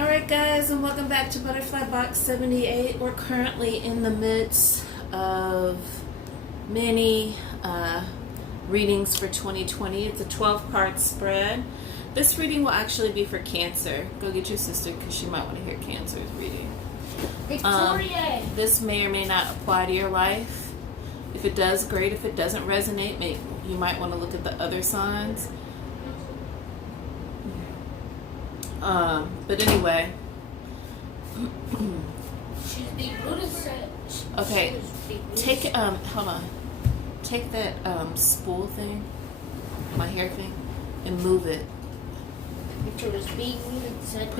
Alright guys, and welcome back to Butterfly Box 78. We're currently in the midst of many readings for 2020. It's a 12-card spread. This reading will actually be for Cancer. Go get your sister because she might want to hear Cancer's reading. Victoria! This may or may not apply to your life. If it does, great. If it doesn't resonate, you might want to look at the other signs. But anyway. Okay. Take hold on. Take that spool thing, my hair thing, and move it. Put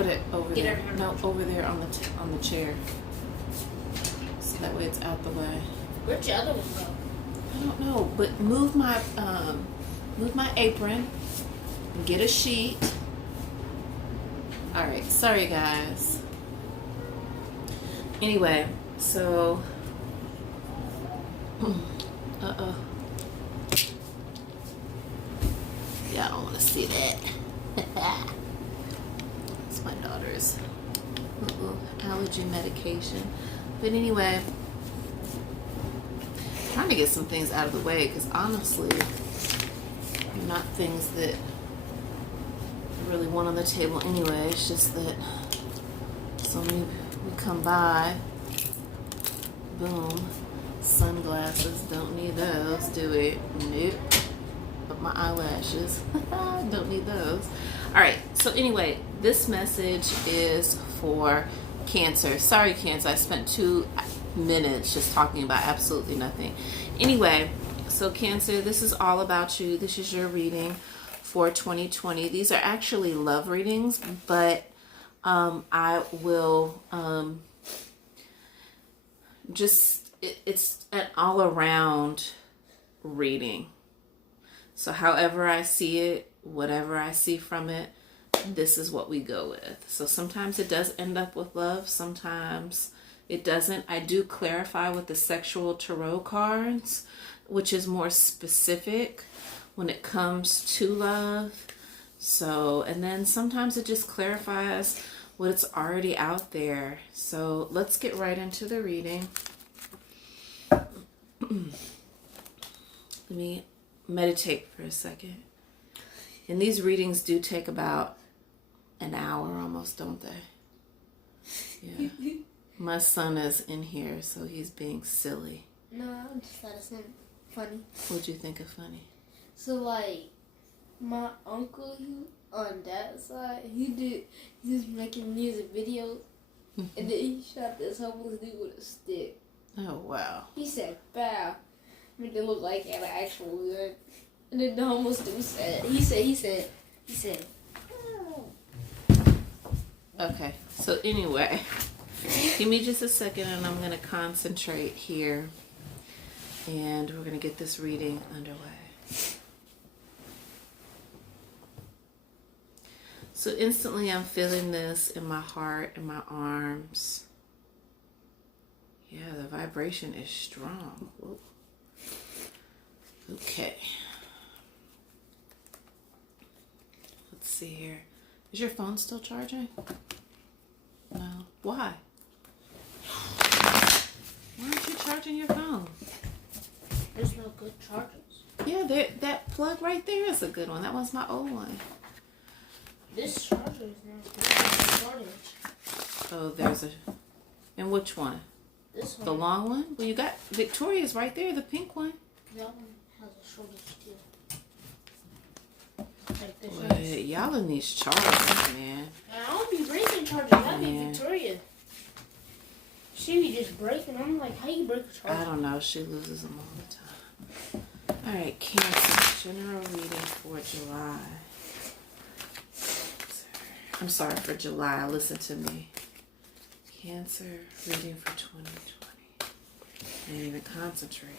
it over there. No, over there on the chair. So that way it's out the way. Where'd your other one go? I don't know, but move my apron and get a sheet. Alright, sorry guys. Anyway, so yeah, I don't want to see that. It's my daughter's allergy medication. But anyway, I'm trying to get some things out of the way because honestly, they're not things that I really want on the table anyway. It's just that so many we come by, boom, sunglasses, don't need those, do we? Nope. But my eyelashes, don't need those. Alright, so anyway, this message is for Cancer. Sorry Cancer, I spent 2 minutes just talking about absolutely nothing. Anyway, so Cancer, this is all about you. This is your reading for 2020. These are actually love readings, but I will it's an all-around reading. So however I see it, whatever I see from it, this is what we go with. So sometimes it does end up with love, sometimes it doesn't. I do clarify with the sexual tarot cards, which is more specific when it comes to love. So, and then sometimes it just clarifies what's already out there. So let's get right into the reading. Let me meditate for a second. And these readings do take about an hour almost, don't they? Yeah. My son is in here, so he's being silly. No, I just thought it sounded funny. What'd you think of funny? So, like, my uncle, on dad's side, he was making music videos, and then he shot this homeless dude with a stick. Oh, wow. He said, "Bow." Made it look like he had an actual gun. And then the homeless dude said, he said, "Oh." Okay, so anyway, give me just a second and I'm going to concentrate here. And we're going to get this reading underway. So instantly I'm feeling this in my heart and my arms. Yeah, the vibration is strong. Whoa. Okay. Let's see here. Is your phone still charging? No. Why? Why aren't you charging your phone? There's no good chargers. Yeah, that plug right there is a good one. That was my old one. This charger is not good charging. Oh, there's a... And which one? This one. The long one? Well, you got Victoria's right there, the pink one. That one has a shortage too. Like this Wait, y'all in these chargers, man. I don't be breaking chargers. I be Yeah. Victoria. She be just breaking. I'm like, how you break a charger? I don't know. She loses them all the time. All right, Cancer. General reading for July. I'm sorry, for July. Listen to me. Cancer reading for 2020. I didn't even concentrate.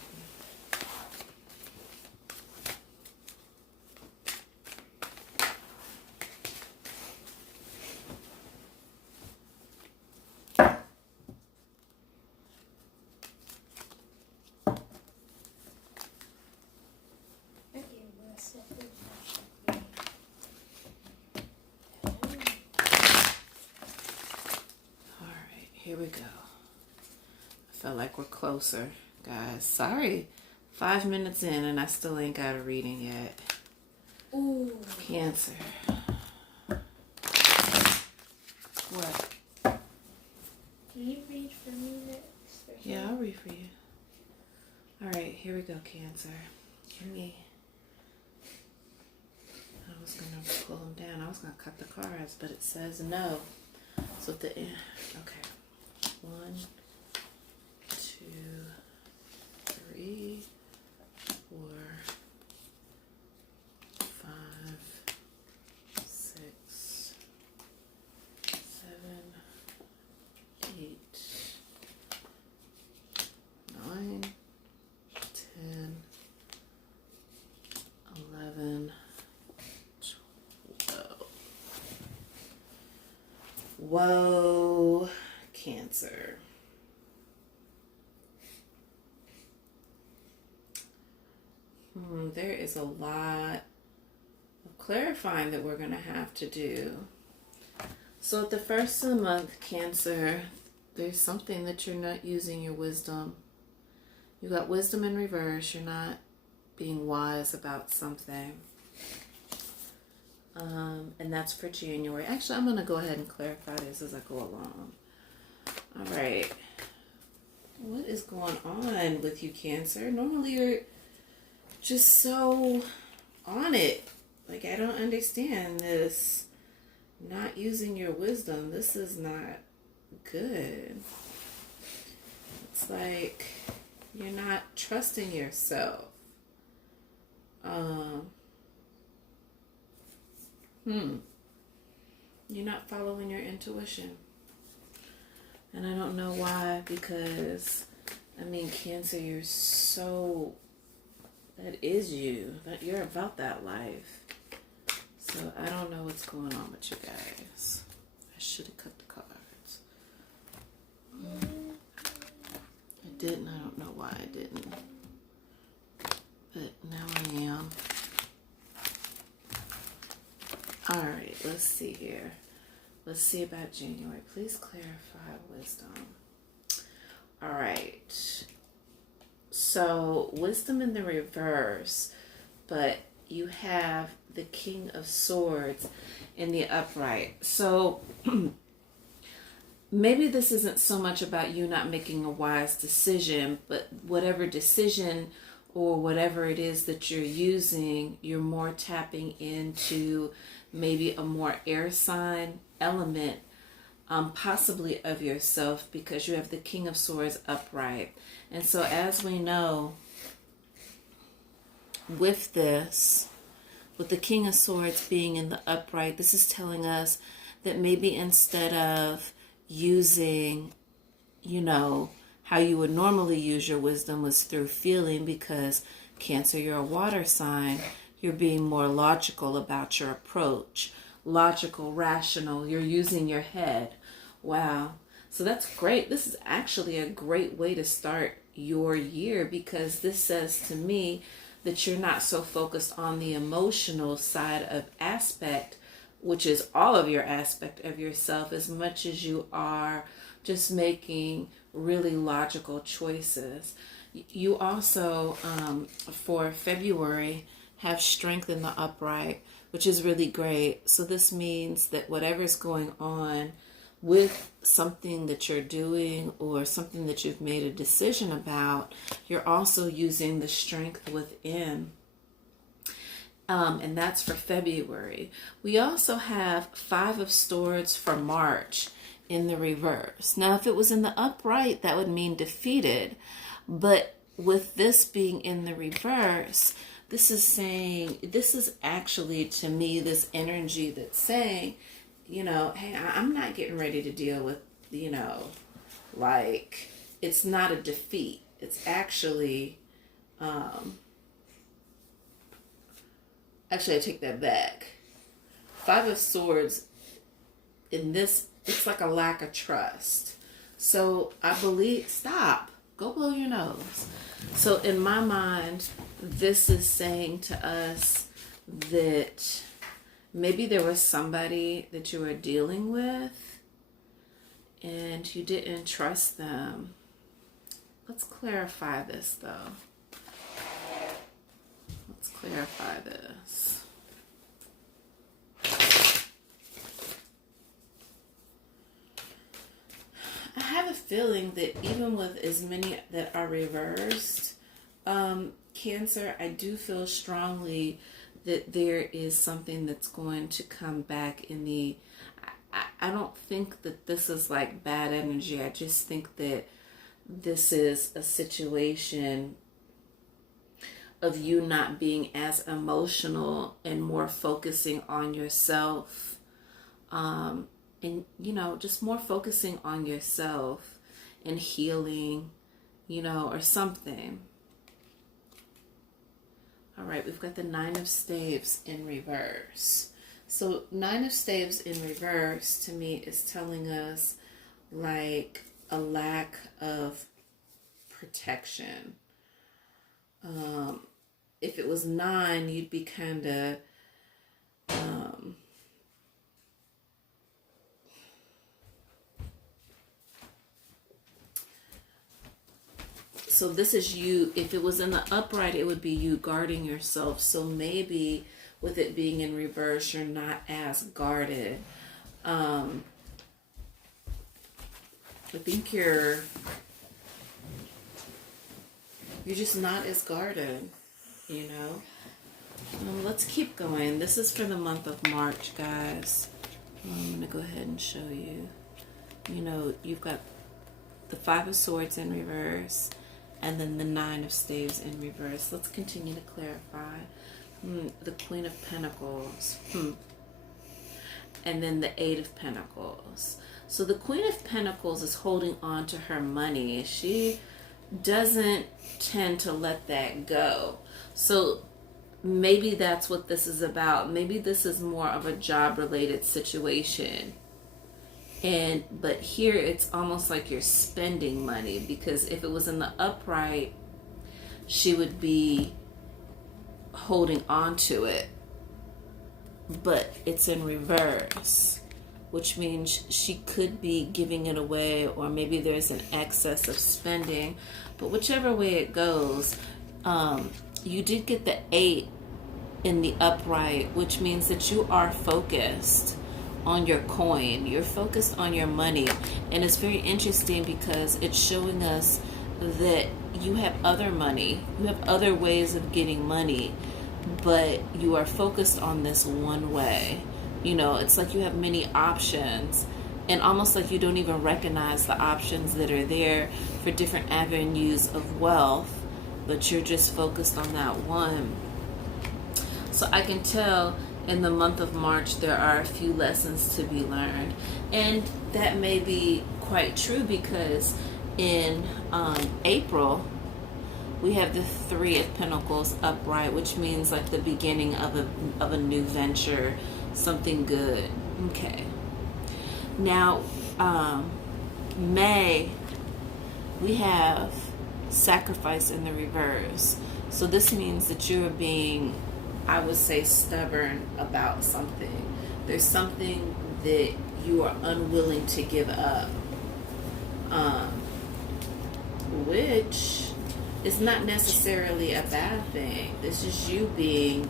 here we go. I feel like we're closer, guys. Sorry, 5 minutes in and I still ain't got a reading yet. Ooh. Cancer. What? Can you read for me next? Yeah, I'll read for you. All right, here we go, Cancer. Give me. I was gonna pull them down. I was gonna cut the cards, but it says no. So at the end, okay. 1, 2, 3, 4, 5, 6, 7, 8, 9, 10, 11, 12. Whoa, Cancer. There is a lot of clarifying that we're going to have to do. So at the first of the month, Cancer, there's something that you're not using your wisdom. You got wisdom in reverse. You're not being wise about something. And that's for January. Actually, I'm going to go ahead and clarify this as I go along. All right. What is going on with you, Cancer? Normally you're just so on it. Like, I don't understand this. Not using your wisdom. This is not good. It's like you're not trusting yourself. You're not following your intuition. And I don't know why, because, I mean, Cancer, you're so, that is you. That you're about that life. So I don't know what's going on with you guys. I should have cut the cards. I didn't. I don't know why I didn't. But now I am. Alright, let's see here. Let's see about January. Please clarify wisdom. Alright. So, wisdom in the reverse, but you have the King of Swords in the upright. So, maybe this isn't so much about you not making a wise decision, but whatever decision or whatever it is that you're using, you're more tapping into maybe a more air sign element, possibly of yourself, because you have the King of Swords upright. And so as we know, with this, with the King of Swords being in the upright, this is telling us that maybe instead of using, how you would normally use your wisdom was through feeling, because Cancer, you're a water sign, you're being more logical about your approach. Logical, rational, you're using your head. Wow. So that's great. This is actually a great way to start your year, because this says to me that you're not so focused on the emotional side of aspect, which is all of your aspect of yourself, as much as you are just making really logical choices. You also, for February, have strength in the upright, which is really great. So this means that whatever's going on with something that you're doing or something that you've made a decision about, you're also using the strength within. And that's for February. We also have 5 of Swords for March in the reverse. Now, if it was in the upright, that would mean defeated. But with this being in the reverse, this is saying, this is actually, to me, this energy that's saying, hey, I'm not getting ready to deal with, like, it's not a defeat. It's actually, actually, I take that back. 5 of Swords, in this, it's like a lack of trust. So I believe, stop, go blow your nose. So in my mind, this is saying to us that maybe there was somebody that you were dealing with, and you didn't trust them. Let's clarify this though. Let's clarify this. I have a feeling that even with as many that are reversed, Cancer, I do feel strongly that there is something that's going to come back in the... I don't think that this is like bad energy. I just think that this is a situation of you not being as emotional and more focusing on yourself. And, you know, just more focusing on yourself and healing, you know, or something. All right, we've got the Nine of Staves in reverse. So Nine of Staves in reverse to me is telling us like a lack of protection. If it was 9, you'd be kind of so this is you. If it was in the upright, it would be you guarding yourself. So maybe with it being in reverse, you're not as guarded. I think you're just not as guarded, you know. Let's keep going. This is for the month of March, guys. I'm going to go ahead and show you. You know, you've got the Five of Swords in reverse, and then the Nine of Staves in reverse. Let's continue to clarify. The Queen of Pentacles. And then the Eight of Pentacles. So the Queen of Pentacles is holding on to her money. She doesn't tend to let that go. So maybe that's what this is about. Maybe this is more of a job-related situation. But here it's almost like you're spending money, because if it was in the upright, she would be holding on to it. But it's in reverse, which means she could be giving it away, or maybe there's an excess of spending. But whichever way it goes, you did get the 8 in the upright, which means that you are focused on your coin. You're focused on your money. And it's very interesting because it's showing us that you have other money. You have other ways of getting money, but you are focused on this one way. You know, it's like you have many options, and almost like you don't even recognize the options that are there for different avenues of wealth, but you're just focused on that one. So I can tell in the month of March there are a few lessons to be learned, and that may be quite true because in April we have the Three of Pentacles upright, which means like the beginning of a new venture, something good. Okay. Now, May, we have Sacrifice in the reverse. So this means that you're being, I would say, stubborn about something. There's something that you are unwilling to give up, which is not necessarily a bad thing. This is you being,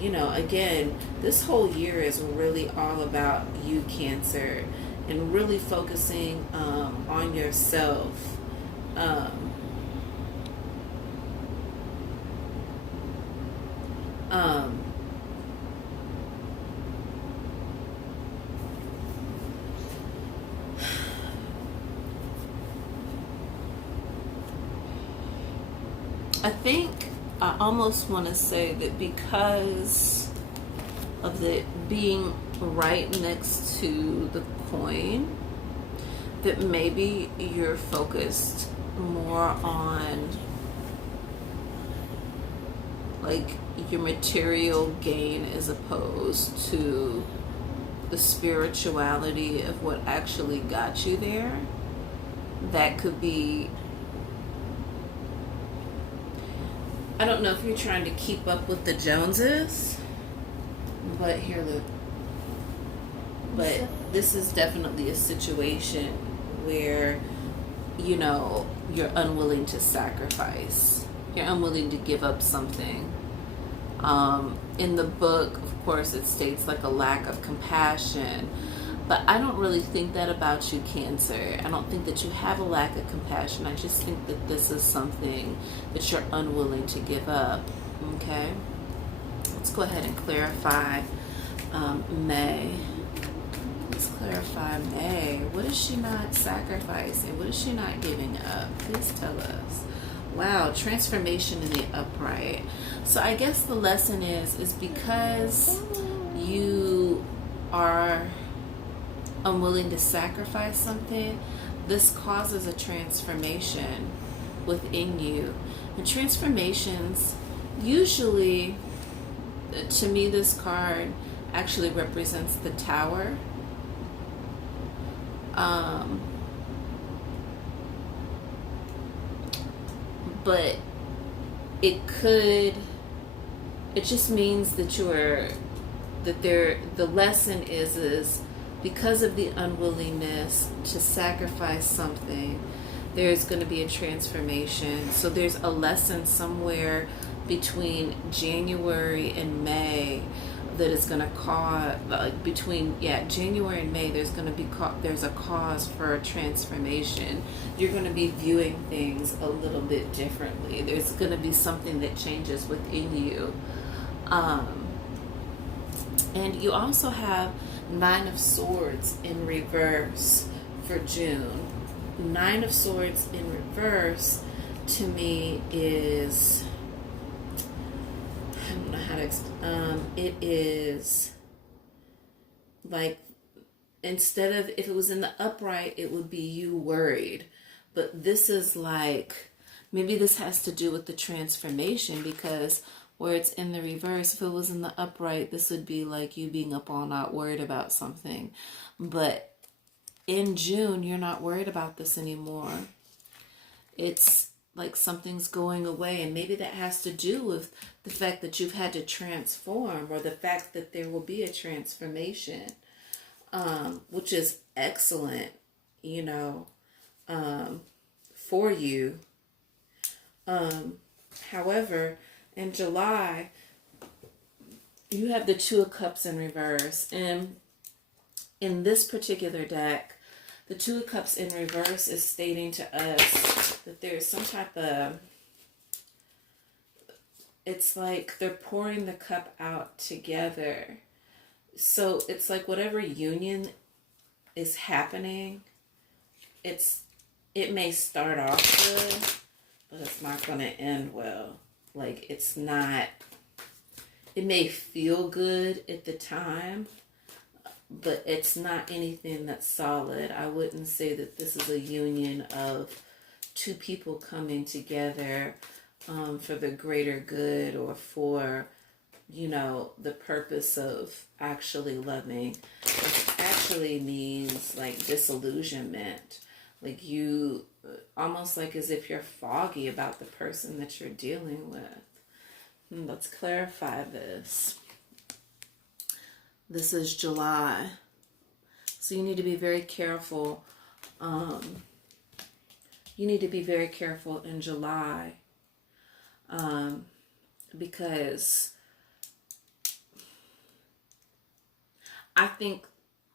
you know, again, this whole year is really all about you, Cancer, and really focusing on yourself. I think I almost want to say that because of the being right next to the coin, that maybe you're focused more on like your material gain as opposed to the spirituality of what actually got you there. That could be, I don't know if you're trying to keep up with the Joneses, but here, look. But this is definitely a situation where, you know, you're unwilling to sacrifice. You're unwilling to give up something. In the book, of course, it states like a lack of compassion. But I don't really think that about you, Cancer. I don't think that you have a lack of compassion. I just think that this is something that you're unwilling to give up. Okay? Let's go ahead and clarify May. Let's clarify May. What is she not sacrificing? What is she not giving up? Please tell us. Wow, transformation in the upright. So I guess the lesson is because you are unwilling to sacrifice something, this causes a transformation within you. And transformations, usually, to me, this card actually represents the Tower. But it just means that the lesson is because of the unwillingness to sacrifice something, there's going to be a transformation. So there's a lesson somewhere between January and May that is going to cause, between January and May, there's a cause for a transformation. You're going to be viewing things a little bit differently. There's going to be something that changes within you. And you also have Nine of Swords in reverse for June. Nine of Swords in reverse to me is, I don't know how to explain. It is like, instead of, if it was in the upright, it would be you worried. But this is like, maybe this has to do with the transformation, because where it's in the reverse, if it was in the upright, this would be like you being up all night worried about something. But in June, you're not worried about this anymore. It's like something's going away, and maybe that has to do with the fact that you've had to transform, or the fact that there will be a transformation, which is excellent, you know, for you. However, in July, you have the Two of Cups in reverse, and in this particular deck, the Two of Cups in reverse is stating to us that there's some type of, it's like they're pouring the cup out together. So it's like whatever union is happening, it may start off good, but it's not going to end well. Like, it's not, it may feel good at the time, but it's not anything that's solid. I wouldn't say that this is a union of two people coming together for the greater good, or for, you know, the purpose of actually loving. It actually means like disillusionment. Like you, almost like as if you're foggy about the person that you're dealing with. Let's clarify this. This is July. So you need to be very careful. You need to be very careful in July. Because I think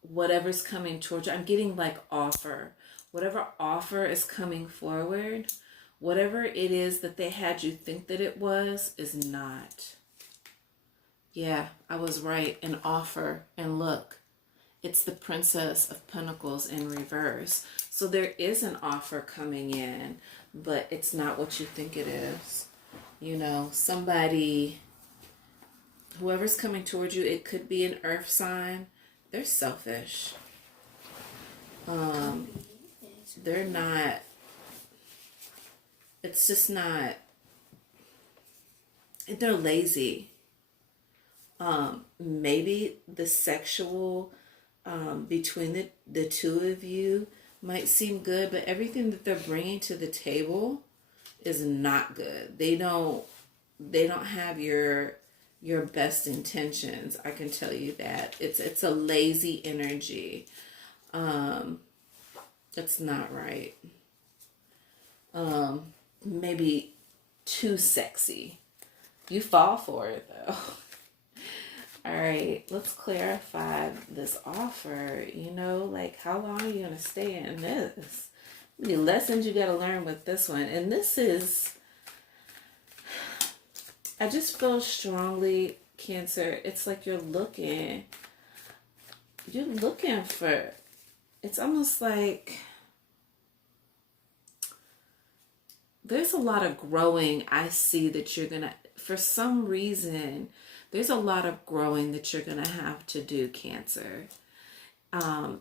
whatever's coming towards you, I'm getting like offer. Whatever offer is coming forward, whatever it is that they had you think that it was, is not. Yeah, I was right. An offer. And look, it's the Princess of Pentacles in reverse. So there is an offer coming in, but it's not what you think it is. You know, somebody, whoever's coming towards you, it could be an earth sign. They're selfish. They're not, it's just not, they're lazy. Maybe the sexual between the two of you might seem good, but everything that they're bringing to the table is not good. They don't have your best intentions. I can tell you that. It's a lazy energy. It's not right. Maybe too sexy. You fall for it though. All right, let's clarify this offer. You know, like how long are you gonna stay in this? The lessons you gotta learn with this one. And this is, I just feel strongly, Cancer, it's like you're looking for, it's almost like there's a lot of growing I see that you're gonna, for some reason, there's a lot of growing that you're gonna have to do, Cancer.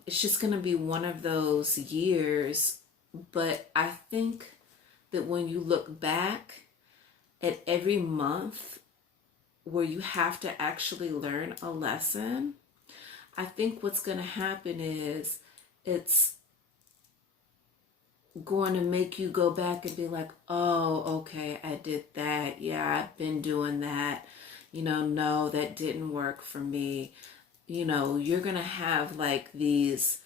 It's just gonna be one of those years, but I think that when you look back at every month where you have to actually learn a lesson, I think what's gonna happen is it's going to make you go back and be like, oh, okay, I did that. Yeah, I've been doing that. You know, no, that didn't work for me. You know, you're going to have like these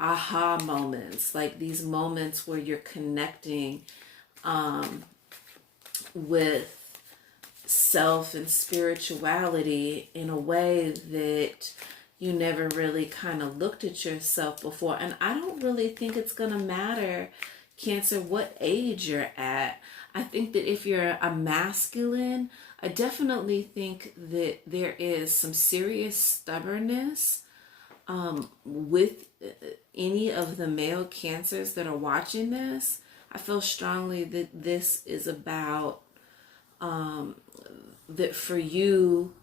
aha moments, like these moments where you're connecting with self and spirituality in a way that you never really kind of looked at yourself before. And I don't really think it's going to matter, Cancer, what age you're at. I think that if you're a masculine, I definitely think that there is some serious stubbornness with any of the male Cancers that are watching this. I feel strongly that this is about that for you,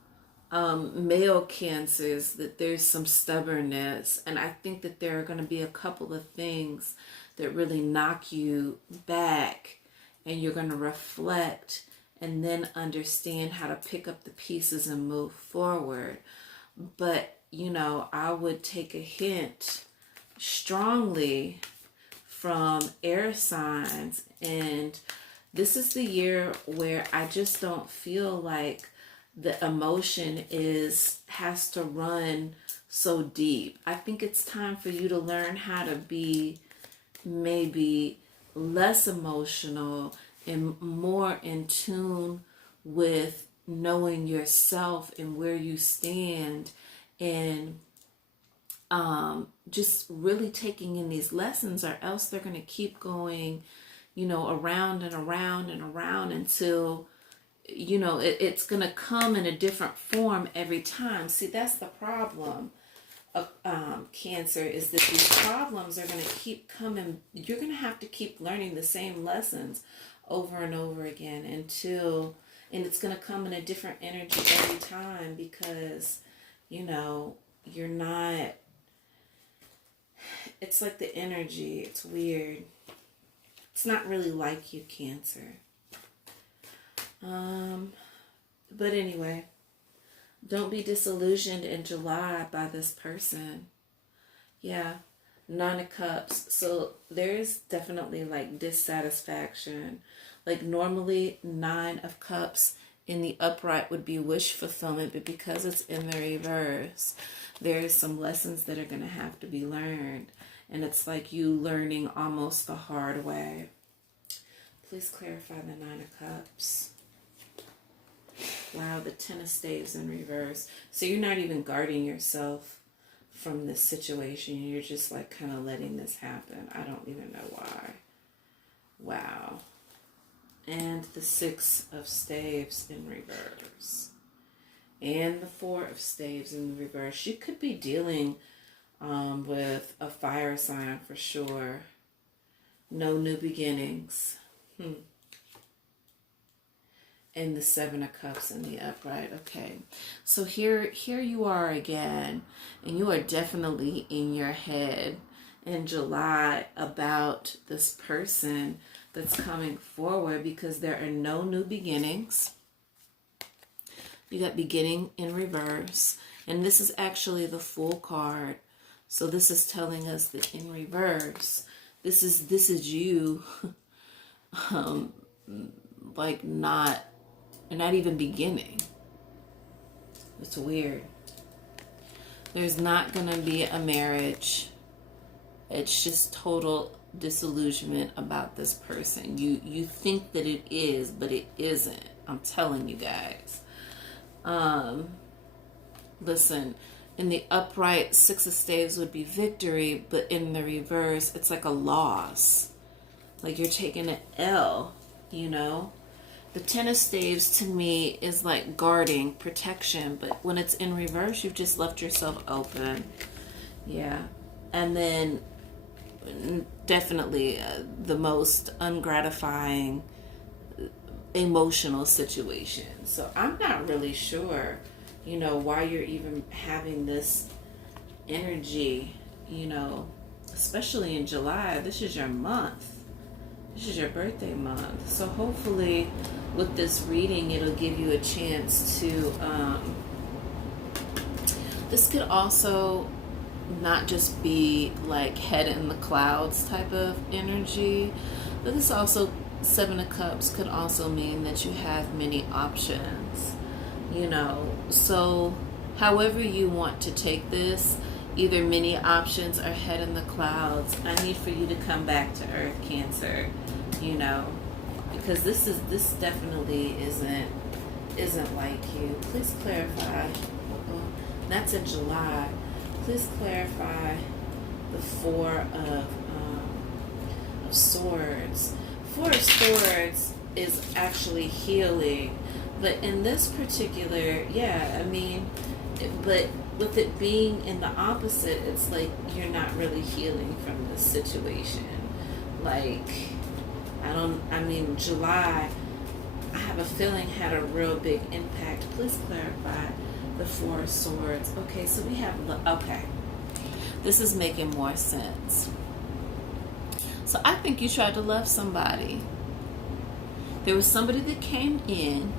male Cancers, that there's some stubbornness. And I think that there are going to be a couple of things that really knock you back, and you're going to reflect and then understand how to pick up the pieces and move forward. But, you know, I would take a hint strongly from air signs, and this is the year where I just don't feel like the emotion has to run so deep. I think it's time for you to learn how to be maybe less emotional and more in tune with knowing yourself and where you stand, and just really taking in these lessons, or else they're going to keep going, you know, around and around and around until, you know, it's going to come in a different form every time. See, that's the problem of Cancer, is that these problems are going to keep coming. You're going to have to keep learning the same lessons over and over again and it's going to come in a different energy every time, because, you know, you're not, it's like the energy, it's weird. It's not really like you, Cancer. But anyway, don't be disillusioned in July by this person. Yeah, 9 of Cups. So there's definitely like dissatisfaction. Like normally 9 of Cups in the upright would be wish fulfillment, but because it's in the reverse, there's some lessons that are going to have to be learned. And it's like you learning almost the hard way. Please clarify the 9 of Cups. Wow, the 10 of Staves in reverse. So you're not even guarding yourself from this situation. You're just like kind of letting this happen. I don't even know why. Wow. And the 6 of Staves in reverse. And the 4 of Staves in reverse. You could be dealing with a fire sign for sure. No new beginnings. And the 7 of Cups in the upright. Okay, so here you are again, and you are definitely in your head in July about this person that's coming forward, because there are no new beginnings. You got beginning in reverse, and this is actually the Fool card. So this is telling us that in reverse, this is you, like not even beginning. It's weird. There's not going to be a marriage It's just total disillusionment about this person. You think that it is, but it isn't. I'm telling you guys. Listen, in the upright, Six of Staves would be victory, but in the reverse, it's like a loss. Like you're taking an L, you know? The Ten of Staves to me is like guarding, protection, but when it's in reverse, you've just left yourself open. Yeah. And then definitely the most ungratifying emotional situation. So I'm not really sure, you know, why you're even having this energy, you know, especially in July. This is your month. This is your birthday month. So hopefully with this reading, it'll give you a chance to, this could also not just be like head in the clouds type of energy, but this also, Seven of Cups could also mean that you have many options, you know. So however you want to take this, either many options or head in the clouds, I need for you to come back to Earth, Cancer, you know, because this definitely isn't like you. Please clarify. That's in July. Please clarify the Four of Swords. Four of Swords is actually healing, but in this particular, yeah, I mean, but with it being in the opposite, it's like you're not really healing from this situation. Like, I mean, July, I have a feeling had a real big impact. Please clarify the Four of Swords. Okay, so we have, okay, this is making more sense. So I think you tried to love somebody. There was somebody that came in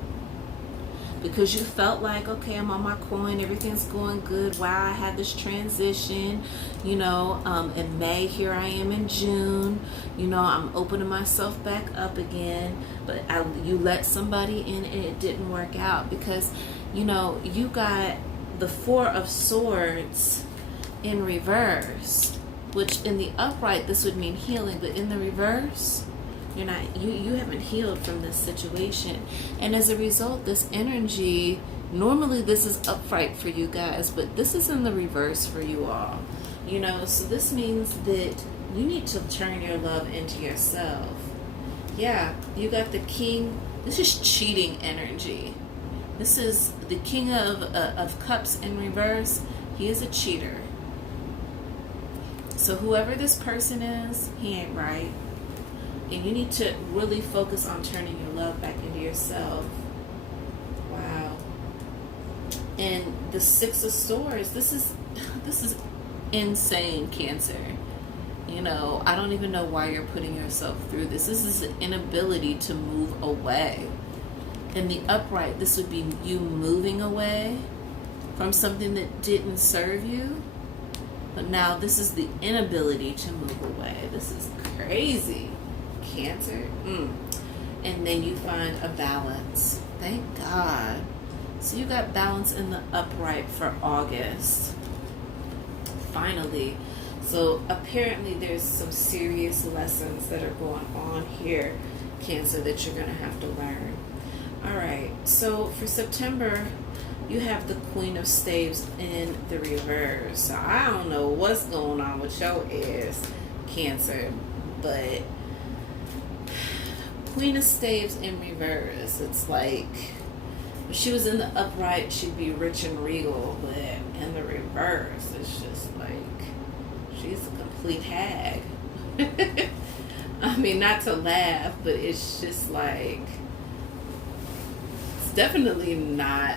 because you felt like, okay, I'm on my coin, everything's going good. Wow, I had this transition, you know, in May, here I am in June, you know, I'm opening myself back up again. But you let somebody in and it didn't work out because, you know, you got the Four of Swords in reverse, which in the upright, this would mean healing, but in the reverse, you're not, you haven't healed from this situation. And as a result, this energy, normally this is upright for you guys, but this is in the reverse for you all, you know. So this means that you need to turn your love into yourself. Yeah, you got the King. This is cheating energy. This is the King of Cups in reverse. He is a cheater. So whoever this person is, he ain't right. And you need to really focus on turning your love back into yourself. Wow. And the Six of Swords, this is insane, Cancer. You know, I don't even know why you're putting yourself through this. This is an inability to move away. In the upright, this would be you moving away from something that didn't serve you. But now this is the inability to move away. This is crazy, Cancer. And then you find a balance. Thank God. So you got balance in the upright for August. Finally. So apparently there's some serious lessons that are going on here, Cancer, that you're going to have to learn. All right. So for September, you have the Queen of Staves in the reverse. So I don't know what's going on with your ass, Cancer, but Queen of Staves in reverse, it's like if she was in the upright, she'd be rich and regal, but in the reverse, it's just like she's a complete hag. I mean, not to laugh, but it's just like, it's definitely not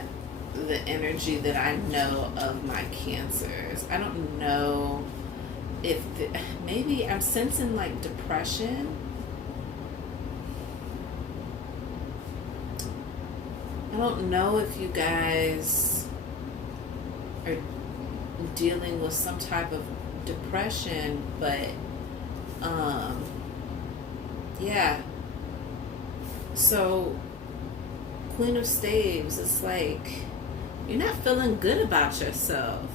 the energy that I know of my Cancers. I don't know if maybe I'm sensing like depression. I don't know if you guys are dealing with some type of depression, but yeah. So Queen of Staves, it's like you're not feeling good about yourself.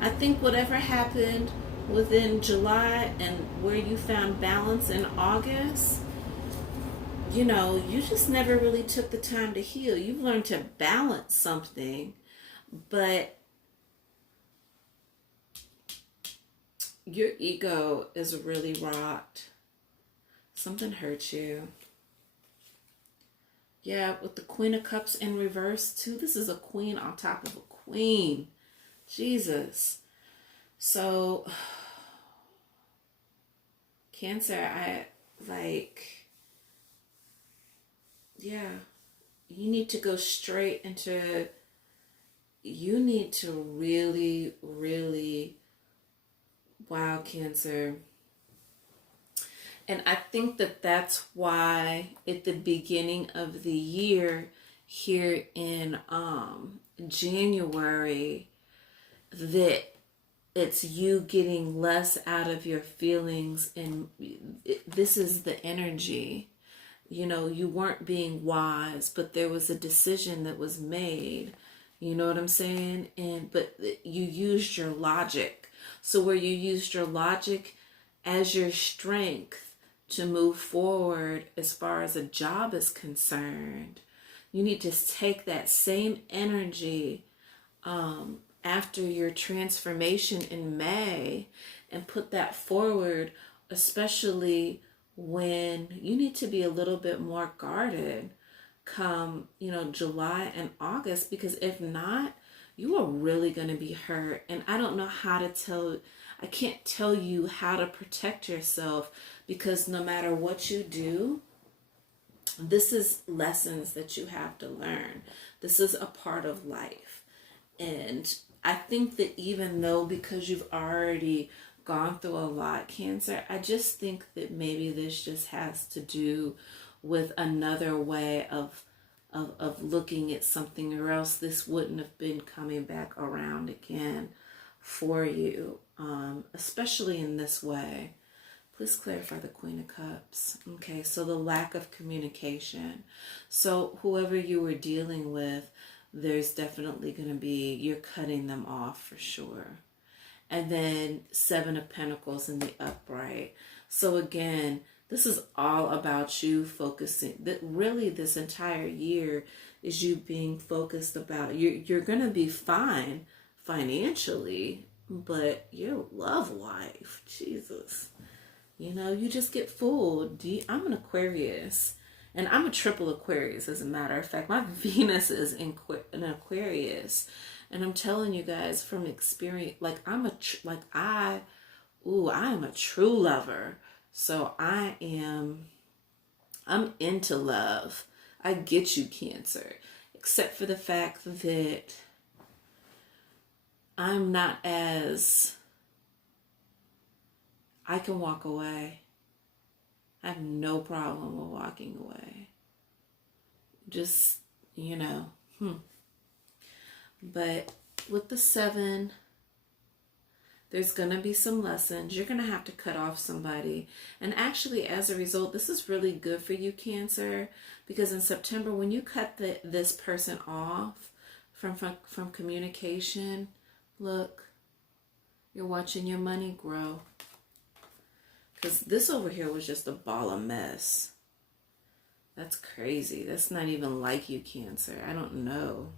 I think whatever happened within July and where you found balance in August, you know, you just never really took the time to heal. You've learned to balance something, but your ego is really rocked. Something hurt you. Yeah, with the Queen of Cups in reverse too. This is a queen on top of a queen. Jesus. So, Cancer, yeah, you need to go straight into, you need to really, really, wow, Cancer. And I think that that's why at the beginning of the year here in January, that it's you getting less out of your feelings, and this is the energy. You know, you weren't being wise, but there was a decision that was made. You know what I'm saying? But you used your logic. So where you used your logic as your strength to move forward as far as a job is concerned, you need to take that same energy after your transformation in May and put that forward, especially when you need to be a little bit more guarded come, you know, July and August, because if not, you are really going to be hurt. And I don't know how to I can't tell you how to protect yourself, because no matter what you do, this is lessons that you have to learn. This is a part of life. And I think that even though, because you've already gone through a lot, Cancer, I just think that maybe this just has to do with another way of looking at something, or else this wouldn't have been coming back around again for you, especially in this way. Please clarify the Queen of Cups. Okay, so the lack of communication. So whoever you were dealing with, there's definitely going to be, you're cutting them off for sure. And then Seven of Pentacles in the upright. So again, this is all about you focusing. That really this entire year is you being focused about, you're going to be fine financially, but your love life, Jesus. You know, you just get fooled. I'm an Aquarius, and I'm a triple Aquarius, as a matter of fact. My Venus is in an Aquarius, and I'm telling you guys from experience, like I am a true lover. So I'm into love. I get you, Cancer, except for the fact that I'm not as, I can walk away. I have no problem with walking away. Just, you know. But with the 7, there's going to be some lessons. You're going to have to cut off somebody. And actually, as a result, this is really good for you, Cancer, because in September, when you cut this person off from communication, look, you're watching your money grow. Because this over here was just a ball of mess. That's crazy. That's not even like you, Cancer. I don't know.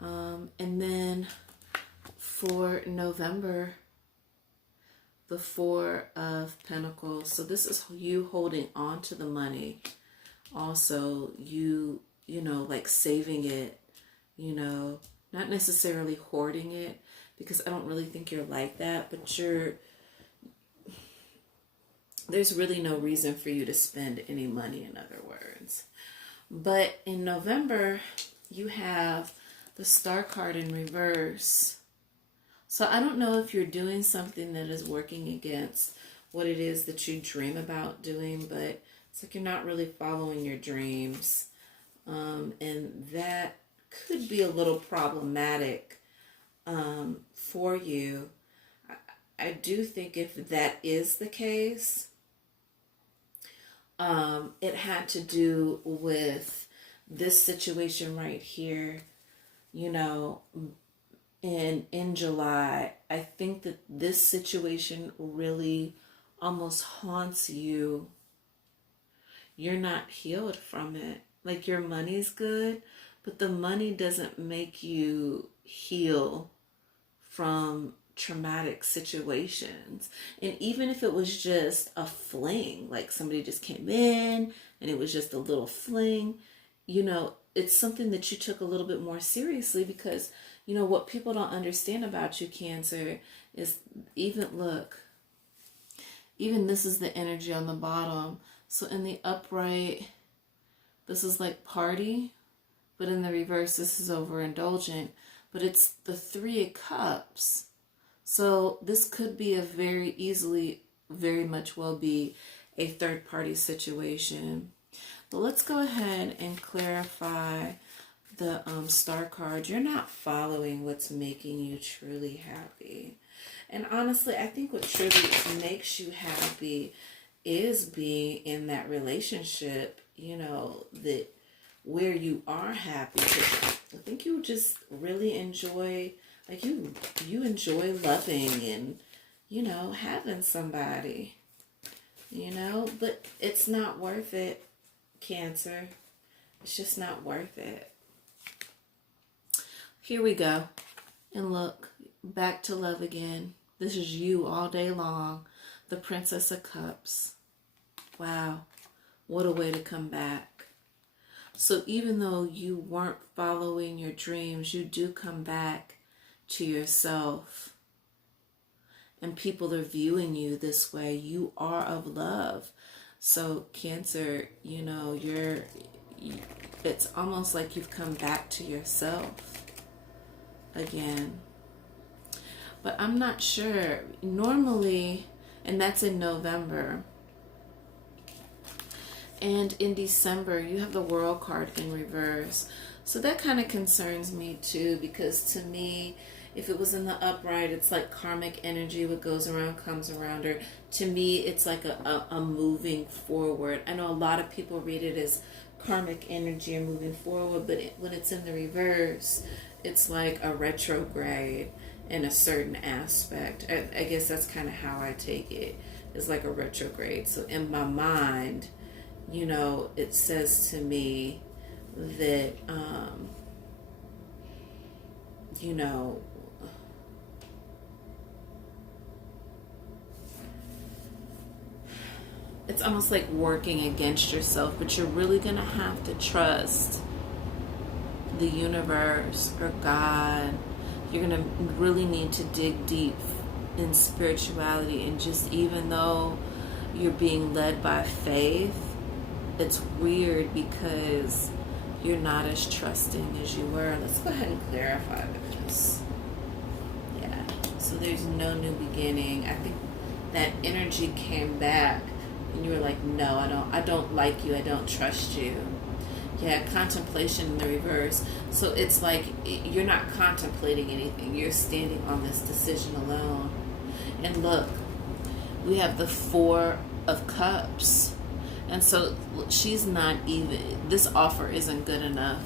And then for November, the 4 of Pentacles. So this is you holding on to the money. Also, you know, like saving it, you know, not necessarily hoarding it, because I don't really think you're like that, but there's really no reason for you to spend any money, in other words. But in November, you have the Star card in reverse. So I don't know if you're doing something that is working against what it is that you dream about doing, but it's like you're not really following your dreams. And that could be a little problematic for you. I do think if that is the case, it had to do with this situation right here. You know, And in July, I think that this situation really almost haunts you. You're not healed from it. Like, your money's good, but the money doesn't make you heal from traumatic situations. And even if it was just a fling, like somebody just came in and it was just a little fling, it's something that you took a little bit more seriously, because what people don't understand about you, Cancer, is even this is the energy on the bottom. So in the upright, this is like party, but in the reverse, this is overindulgent. But it's the Three of Cups. So this could be very much well be a third party situation. But let's go ahead and clarify the star card. You're not following what's making you truly happy. And honestly, I think what truly makes you happy is being in that relationship, that where you are happy. I think you just really enjoy, like you enjoy loving and, having somebody, but it's not worth it, Cancer. It's just not worth it. Here we go. And look, back to love again. This is you all day long. The Princess of Cups. Wow. What a way to come back. So even though you weren't following your dreams, you do come back to yourself. And people are viewing you this way. You are of love. So Cancer, it's almost like you've come back to yourself again. But I'm not sure. Normally, and that's in November. And in December, you have the World card in reverse. So that kind of concerns me too, because to me, if it was in the upright, it's like karmic energy. What goes around comes around. Or to me, it's like a moving forward. I know a lot of people read it as karmic energy and moving forward, but when it's in the reverse, it's like a retrograde in a certain aspect. I guess that's kind of how I take it. It's like a retrograde. So in my mind, it says to me that, it's almost like working against yourself, but you're really going to have to trust the universe or God. You're going to really need to dig deep in spirituality, and just even though you're being led by faith, it's weird because you're not as trusting as you were. Let's go ahead and clarify this. Yeah, so there's no new beginning. I think that energy came back and you were like, no, I don't like you, I don't trust you. Yeah, contemplation in the reverse. So it's like you're not contemplating anything. You're standing on this decision alone. And look, we have the Four of Cups. And so she's not even, this offer isn't good enough.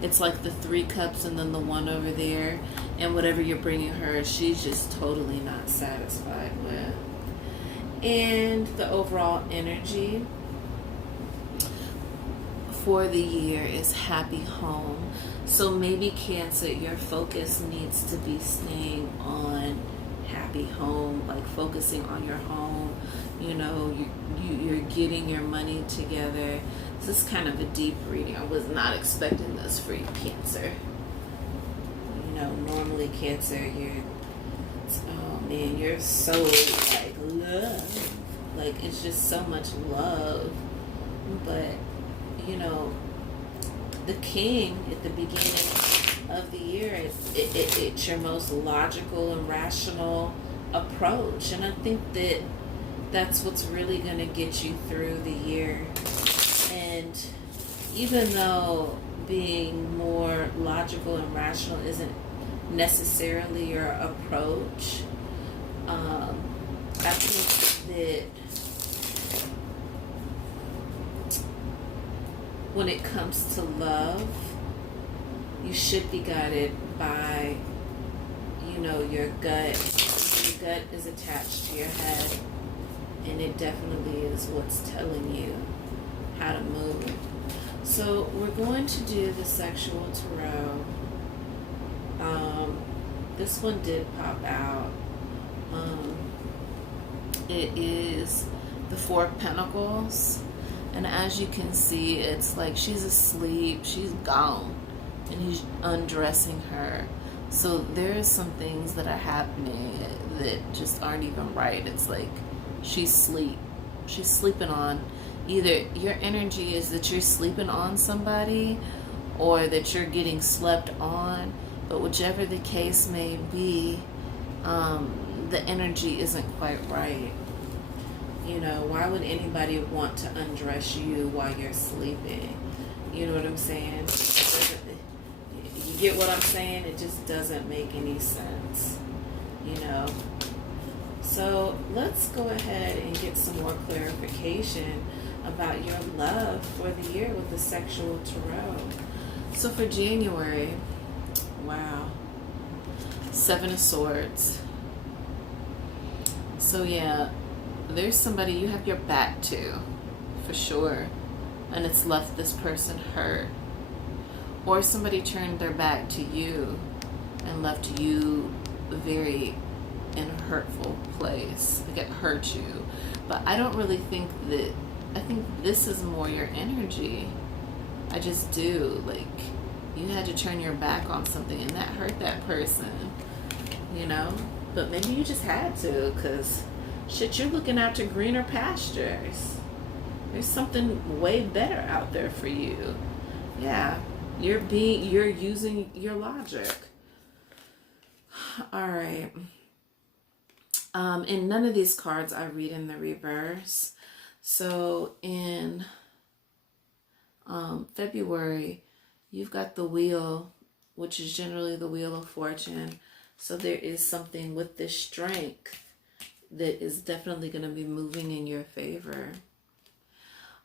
It's like the Three Cups and then the one over there. And whatever you're bringing her, she's just totally not satisfied with. And the overall energy for the year is happy home. So maybe Cancer, your focus needs to be staying on happy home, like focusing on your home. You're getting your money together. This is kind of a deep reading. I was not expecting this for you, Cancer. Normally Cancer, you're so like love. Like it's just so much love. But the King at the beginning of the year, it's your most logical and rational approach. And I think that's what's really going to get you through the year. And even though being more logical and rational isn't necessarily your approach, I think that when it comes to love, you should be guided by know your gut is attached to your head, and it definitely is what's telling you how to move. So we're going to do the sexual tarot. This one did pop out. It is the Four of Pentacles, and as you can see, it's like she's asleep, she's gone, and he's undressing her. So there's some things that are happening that just aren't even right. It's like she's sleeping on, either your energy is that you're sleeping on somebody or that you're getting slept on, but whichever the case may be, the energy isn't quite right. You know, why would anybody want to undress you while you're sleeping? You know what I'm saying? You get what I'm saying? It just doesn't make any sense, you know? So let's go ahead and get some more clarification about your love for the year with the sexual tarot. So for January, wow, Seven of Swords. So yeah, there's somebody you have your back to, for sure, and it's left this person hurt. Or somebody turned their back to you and left you very in a hurtful place. Like it hurt you. But I don't really think that, I think this is more your energy. I just do. Like, you had to turn your back on something and that hurt that person, you know? But maybe you just had to, because shit, you're looking out to greener pastures. There's something way better out there for you. Yeah. You're using your logic. All right. And none of these cards I read in the reverse. So in February, you've got the Wheel, which is generally the Wheel of Fortune. So there is something with this strength that is definitely going to be moving in your favor.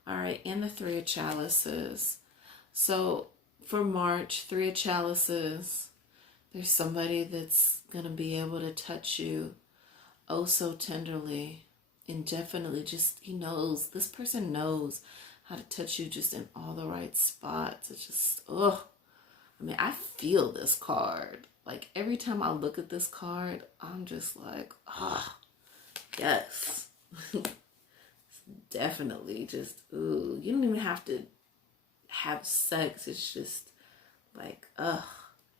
All right, and the Three of Chalices. So for March, Three of Chalices, there's somebody that's going to be able to touch you oh so tenderly, and definitely just, this person knows how to touch you just in all the right spots. It's just, I feel this card. Like every time I look at this card, I'm just like, yes. Definitely just, ooh, you don't even have to have sex. It's just like,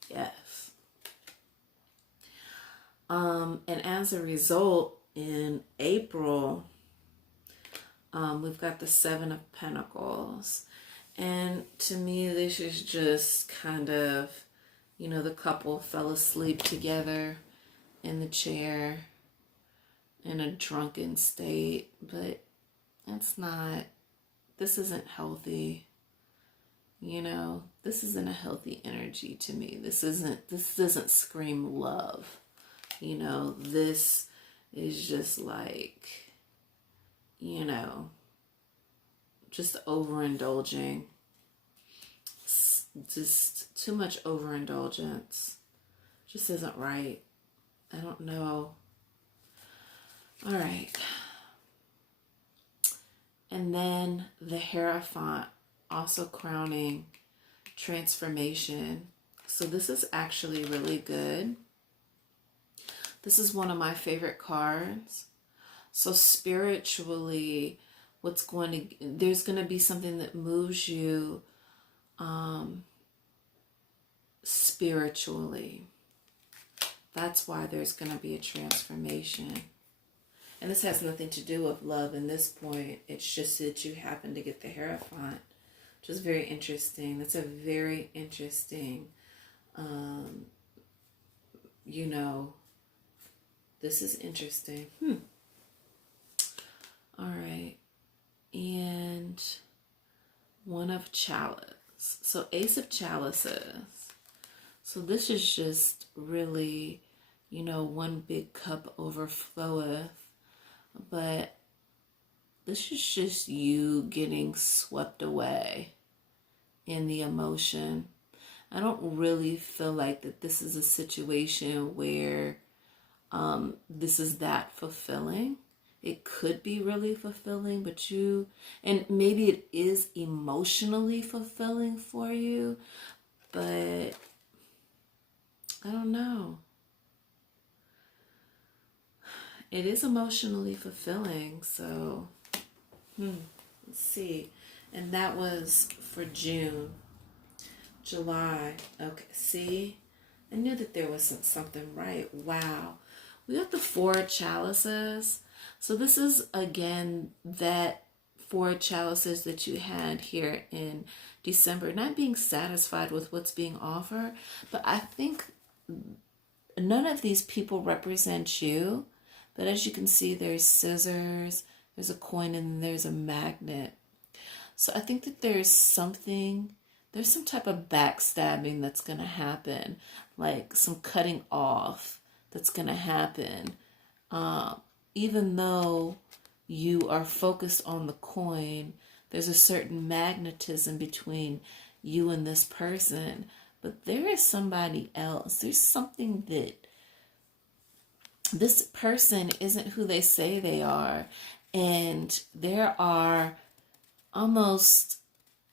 yes. And as a result, in April, we've got the Seven of Pentacles. And to me, this is just kind of, the couple fell asleep together in the chair in a drunken state, but this isn't healthy. This isn't a healthy energy to me. This doesn't scream love. This is just like, just overindulging. Just too much overindulgence. Just isn't right. I don't know. All right. And then the Hierophant, also crowning transformation. So this is actually really good. This is one of my favorite cards. So spiritually, there's going to be something that moves you spiritually. That's why there's going to be a transformation. And this has nothing to do with love in this point. It's just that you happen to get the Hierophant, which is very interesting. That's a very interesting, this is interesting. All right. And One of Chalice. So Ace of Chalices. So this is just really, one big cup overfloweth. But this is just you getting swept away in the emotion. I don't really feel like that this is a situation where this is that fulfilling. It could be really fulfilling, but and maybe it is emotionally fulfilling for you, but I don't know. It is emotionally fulfilling, so let's see. And that was for June. July. Okay, see? I knew that there was something right. Wow. We got the Four of Chalices. So this is, again, that Four of Chalices that you had here in December. Not being satisfied with what's being offered, but I think none of these people represent you. But as you can see, there's scissors, there's a coin, and there's a magnet. So I think that there's some type of backstabbing that's going to happen, like some cutting off that's going to happen. Even though you are focused on the coin, there's a certain magnetism between you and this person, but there is somebody else. There's something that this person isn't who they say they are, and there are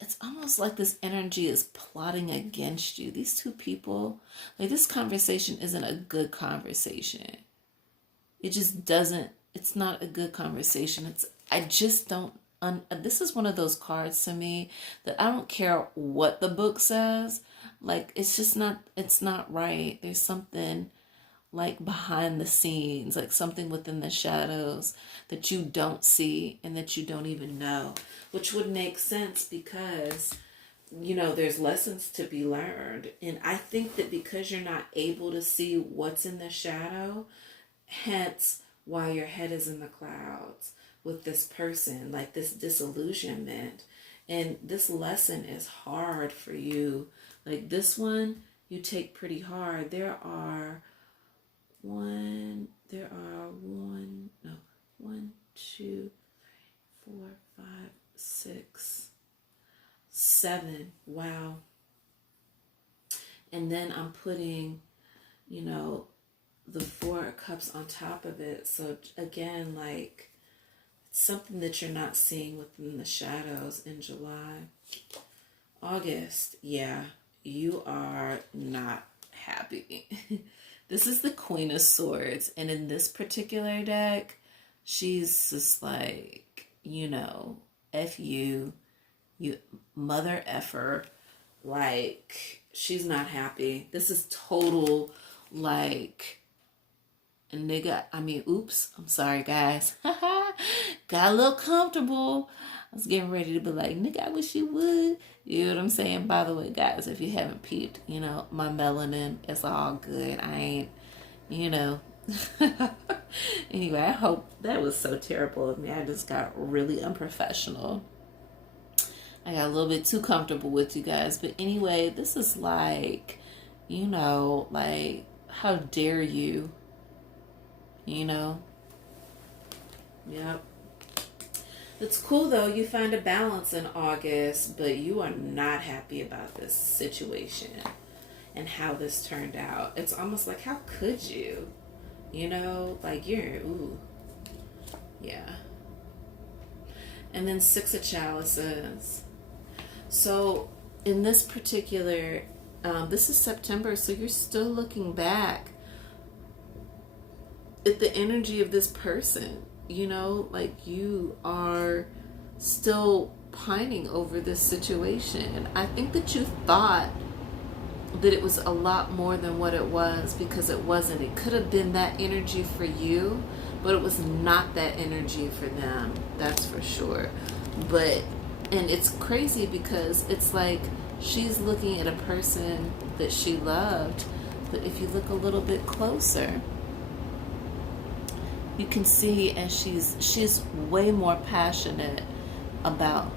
it's almost like this energy is plotting against you. These two people, like, this conversation isn't a good conversation. It just doesn't, it's not a good conversation. I just don't, this is one of those cards to me that I don't care what the book says. Like, it's not right. There's something like behind the scenes, like something within the shadows that you don't see and that you don't even know, which would make sense because, there's lessons to be learned. And I think that because you're not able to see what's in the shadow, hence why your head is in the clouds with this person, like this disillusionment. And this lesson is hard for you. Like, this one you take pretty hard. There are 7. Wow. And then I'm putting, the 4 of Cups on top of it. So again, like, something that you're not seeing within the shadows in July. August, yeah, you are not happy. This is the Queen of Swords, and in this particular deck, she's just like, F you mother effer. Like, she's not happy. This is total, like, oops, I'm sorry, guys. Got a little comfortable. I was getting ready to be like, nigga, I wish you would. You know what I'm saying? By the way, guys, if you haven't peeped, my melanin, it's all good. I ain't, Anyway, I hope that was so terrible of me. I just got really unprofessional. I got a little bit too comfortable with you guys. But anyway, this is like, like, how dare you? Yep. It's cool though, you find a balance in August, but you are not happy about this situation and how this turned out. It's almost like, how could you? Like, ooh. Yeah. And then 6 of Chalices. So in this particular, this is September, so you're still looking back at the energy of this person. Like, you are still pining over this situation. I think that you thought that it was a lot more than what it was, because it wasn't. It could have been that energy for you, but it was not that energy for them. That's for sure. And it's crazy because it's like she's looking at a person that she loved, but if you look a little bit closer, you can see, and she's way more passionate about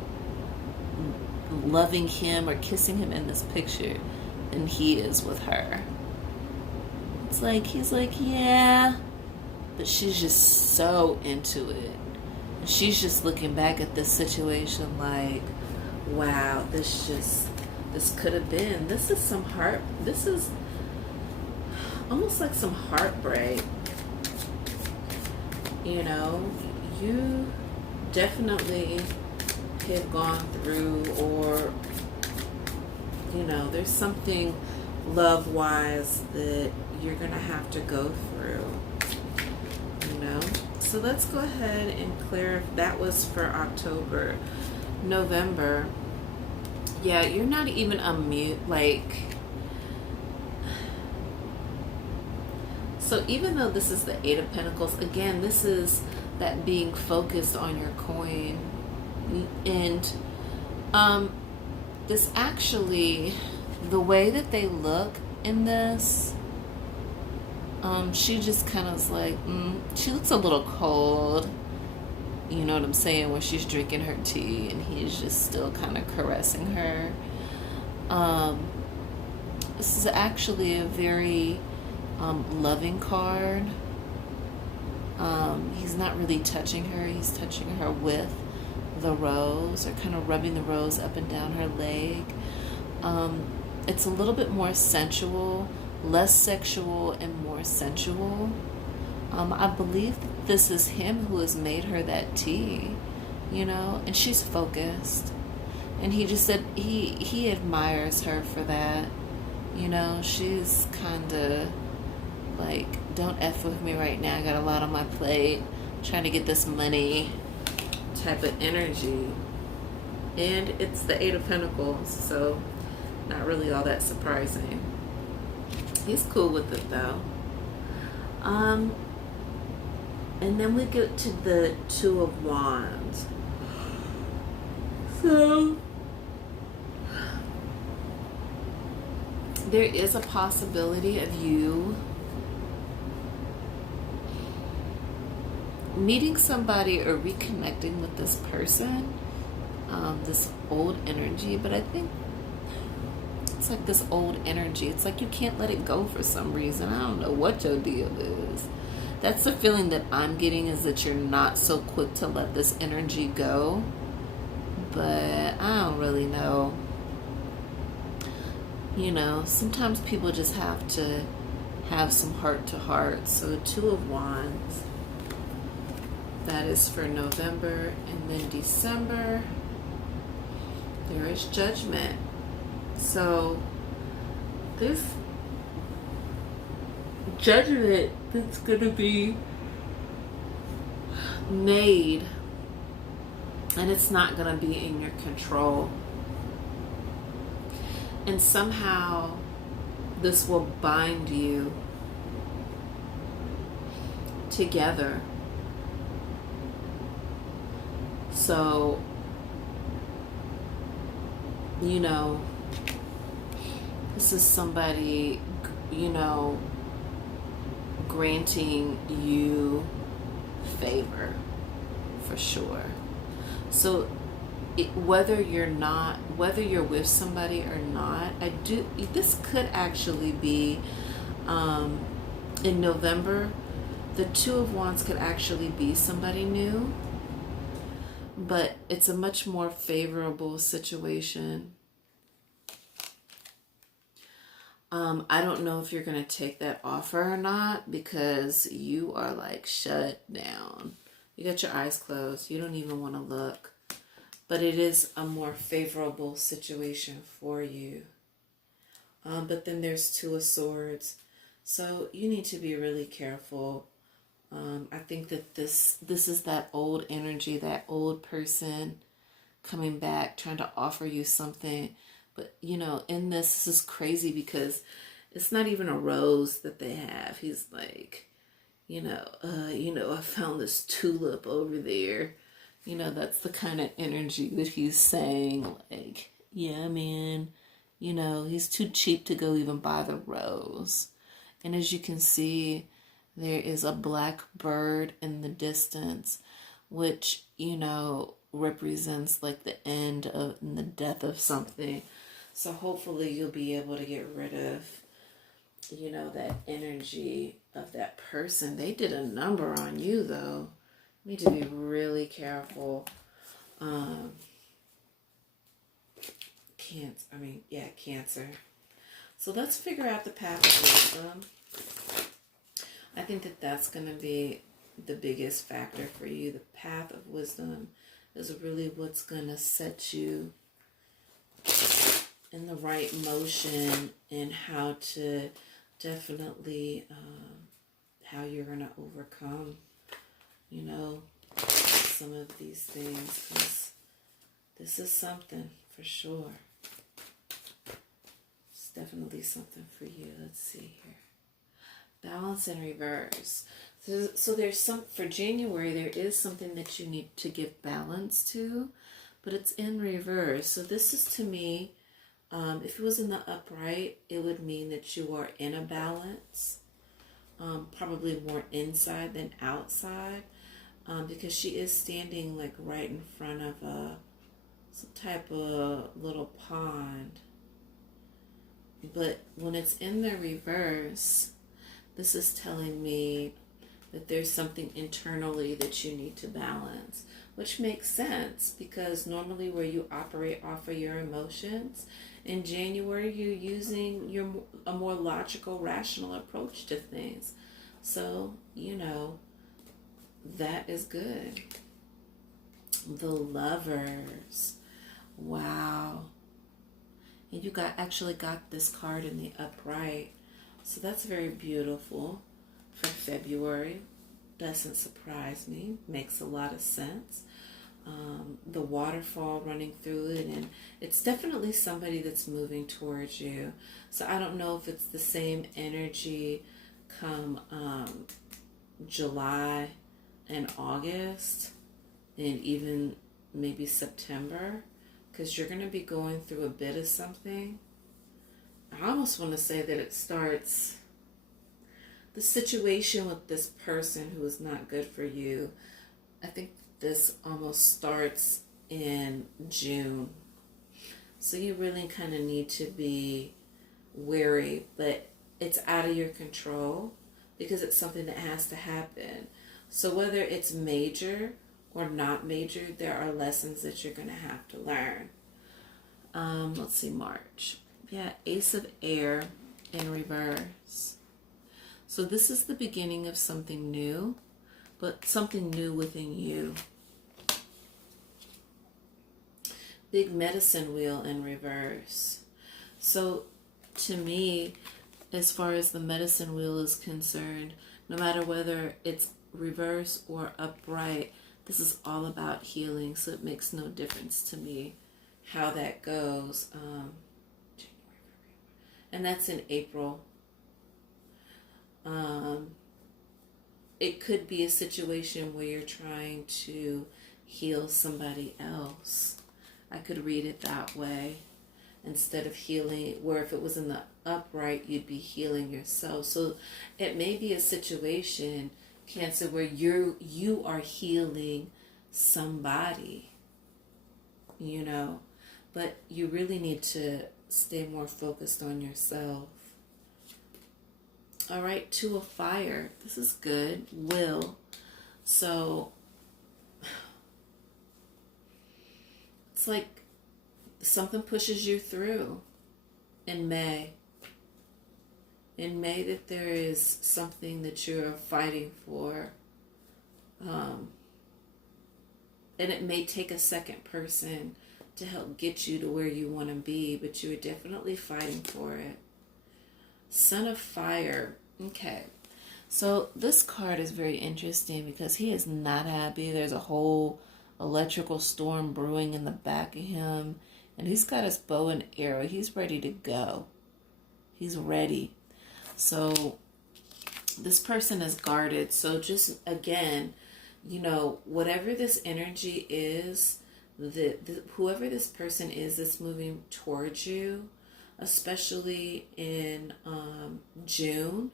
loving him or kissing him in this picture than he is with her. It's like, he's like, yeah, but she's just so into it. She's just looking back at this situation like, wow, this just this could have been. This is this is almost like some heartbreak. You know, you definitely have gone through, or, you know, there's something love-wise that you're going to have to go through, you know. So let's go ahead and clear if that was for October. November, yeah, you're not even like, so even though this is the Eight of Pentacles, again, this is that being focused on your coin. And this actually, the way that they look in this, she just kind of is like, she looks a little cold. You know what I'm saying? When she's drinking her tea and he's just still kind of caressing her. This is actually a very loving card. He's not really touching her. He's touching her with the rose, or kind of rubbing the rose up and down her leg. It's a little bit more sensual, less sexual and more sensual. I believe that this is him who has made her that tea, you know, and she's focused. And he just said he admires her for that. You know, she's kind of like, don't F with me right now. I got a lot on my plate. Trying to get this money type of energy. And it's the Eight of Pentacles, so not really all that surprising. He's cool with it though. And then we get to the Two of Wands. So there is a possibility of you meeting somebody or reconnecting with this person, this old energy. But I think it's like this old energy. It's like you can't let it go for some reason. I don't know what your deal is. That's the feeling that I'm getting, is that you're not so quick to let this energy go. But I don't really know. You know, sometimes people just have to have some heart to heart. So Two of Wands, that is for November. And then December, there is Judgment. So this judgment that's going to be made, and it's not going to be in your control. And somehow this will bind you together. So, you know, this is somebody, you know, granting you favor for sure. So whether you're with somebody or not, this could actually be in November. The Two of Wands could actually be somebody new, but it's a much more favorable situation. I don't know if you're going to take that offer or not, because you are like shut down. You got your eyes closed. You don't even want to look. But it is a more favorable situation for you. But then there's Two of Swords. So you need to be really careful. I think that this is that old energy, that old person coming back, trying to offer you something. But, you know, in this is crazy because it's not even a rose that they have. He's like, you know, I found this tulip over there. You know, that's the kind of energy that he's saying, like, yeah, man, you know, he's too cheap to go even buy the rose. And as you can see, there is a black bird in the distance, which, you know, represents like the end of and the death of something. So hopefully you'll be able to get rid of, you know, that energy of that person. They did a number on you, though. You need to be really careful. Cancer. So let's figure out the path of wisdom. I think that that's going to be the biggest factor for you. The path of wisdom is really what's going to set you in the right motion and how to definitely, how you're going to overcome, some of these things. 'Cause this is something for sure. It's definitely something for you. Let's see here. Balance in reverse. So there's for January, there is something that you need to give balance to, but it's in reverse. So this is, to me, if it was in the upright, it would mean that you are in a balance, probably more inside than outside, because she is standing like right in front of some type of little pond. But when it's in the reverse, this is telling me that there's something internally that you need to balance, which makes sense because normally where you operate off of your emotions, in January you're using a more logical, rational approach to things. So, that is good. The Lovers. Wow. And you actually got this card in the upright. So that's very beautiful for February. Doesn't surprise me. Makes a lot of sense. The waterfall running through it, and it's definitely somebody that's moving towards you. So I don't know if it's the same energy come July and August and even maybe September, because you're going to be going through a bit of something. I almost want to say that it starts, the situation with this person who is not good for you, I think this almost starts in June. So you really kind of need to be wary, but it's out of your control because it's something that has to happen. So whether it's major or not major, there are lessons that you're going to have to learn. Let's see, March. Yeah, Ace of Air in reverse. So this is the beginning of something new, but something new within you. Big Medicine Wheel in reverse. So to me, as far as the medicine wheel is concerned, no matter whether it's reverse or upright, this is all about healing. So it makes no difference to me how that goes. And that's in April. It could be a situation where you're trying to heal somebody else. I could read it that way. Instead of healing, where if it was in the upright, you'd be healing yourself. So it may be a situation, Cancer, where you are healing somebody, but you really need to stay more focused on yourself. All right, Two of Fire. This is good. Will. So it's like something pushes you through in May. In May, that there is something that you're fighting for. And it may take a second person to help get you to where you want to be, but you are definitely fighting for it. Son of Fire. Okay. So this card is very interesting because he is not happy. There's a whole electrical storm brewing in the back of him. And he's got his bow and arrow. He's ready to go. He's ready. So this person is guarded. So just, again, whatever this energy is, whoever this person is that's moving towards you, especially in June,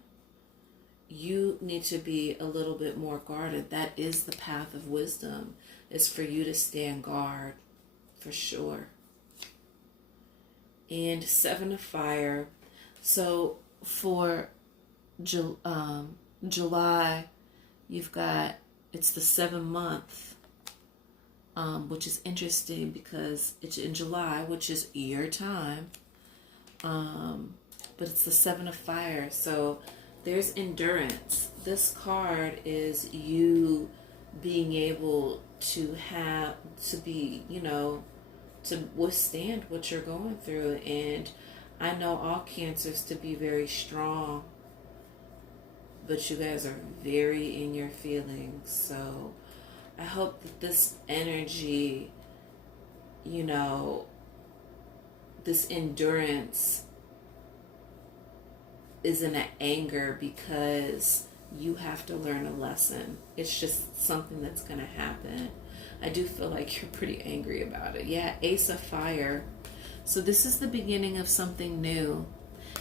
you need to be a little bit more guarded. That is the path of wisdom, is for you to stand guard, for sure. And Seven of Fire. So for July, you've got, it's the 7th month. which is interesting because it's in July, which is your time. But it's the Seven of Fire, so there's endurance. This card is you being able to be, to withstand what you're going through. And I know all Cancers to be very strong, but you guys are very in your feelings. So I hope that this energy, this endurance isn't an anger because you have to learn a lesson. It's just something that's going to happen. I do feel like you're pretty angry about it. Yeah, Ace of Fire. So this is the beginning of something new.